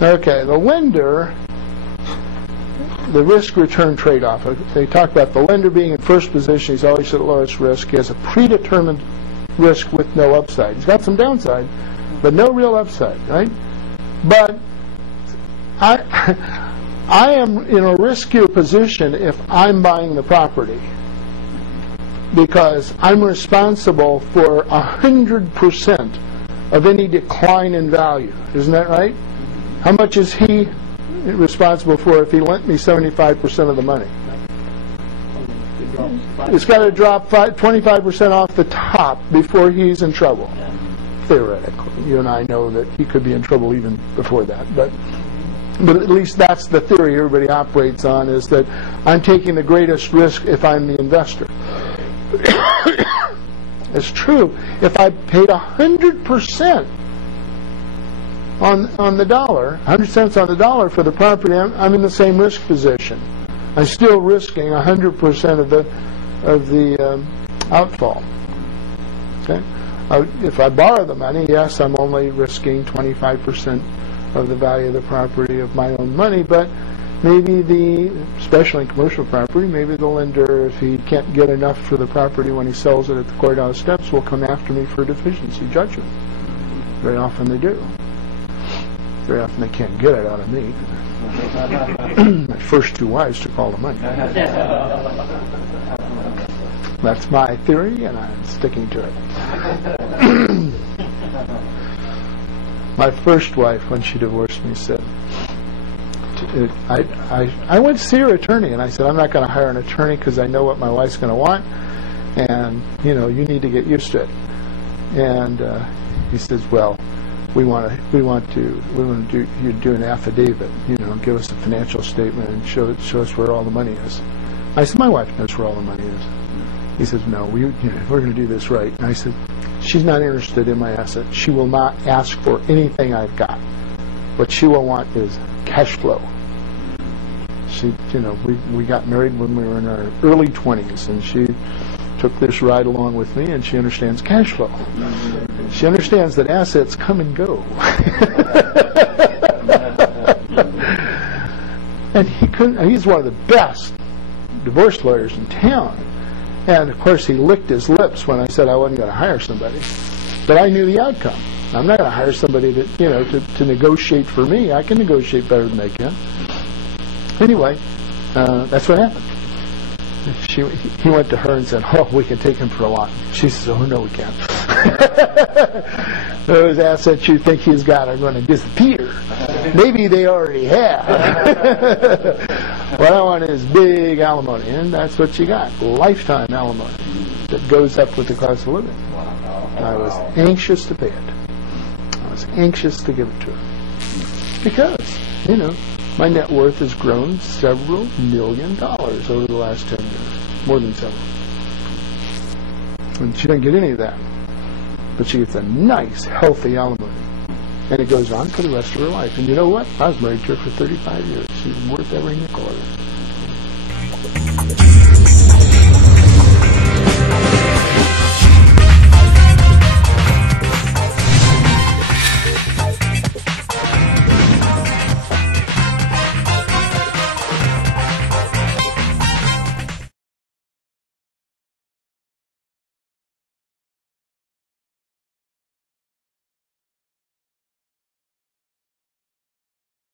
Okay, the lender, the risk-return trade-off. They talk about the lender being in first position. He's always at the lowest risk. He has a predetermined risk with no upside. He's got some downside, but no real upside, right? But I am in a riskier position if I'm buying the property, because I'm responsible for 100% of any decline in value. Isn't that right? How much is he responsible for if he lent me 75% of the money? It's got to drop 25% off the top before he's in trouble. Theoretically. You and I know that he could be in trouble even before that. But at least that's the theory everybody operates on, is that I'm taking the greatest risk if I'm the investor. It's true. If I paid 100% on the dollar, 100 cents on the dollar for the property, I'm in the same risk position. I'm still risking 100% of the outfall. Okay? If I borrow the money, yes, I'm only risking 25% of the value of the property of my own money, but maybe especially in commercial property, maybe the lender, if he can't get enough for the property when he sells it at the courthouse steps, will come after me for deficiency judgment. Very often they do. Very often they can't get it out of me. My first two wives took all the money. That's my theory, and I'm sticking to it. My first wife, when she divorced me, said, I went to see her attorney, and I said, I'm not going to hire an attorney because I know what my wife's going to want, and you need to get used to it. And he says, well, we want to do an affidavit, give us a financial statement and show us where all the money is. I said, my wife knows where all the money is. He says, no, we're going to do this right. And I said, she's not interested in my assets. She will not ask for anything I've got. What she will want is cash flow. She, we got married when we were in our early 20s, and she took this ride along with me, and she understands cash flow. She understands that assets come and go. And he's one of the best divorce lawyers in town. And of course he licked his lips when I said I wasn't going to hire somebody. But I knew the outcome. I'm not going to hire somebody to negotiate for me. I can negotiate better than they can. Anyway, that's what happened. He went to her and said, oh, we can take him for a lot. She says, oh, no, we can't. Those assets you think he's got are going to disappear. Maybe they already have. What I want is big alimony, and that's what she got. Lifetime alimony that goes up with the cost of living. I was anxious to pay it. I was anxious to give it to her. Because, my net worth has grown several $1 million over the last 10 years. More than several. And she doesn't get any of that. But she gets a nice, healthy alimony. And it goes on for the rest of her life. And you know what? I was married to her for 35 years. She's worth every nickel of it.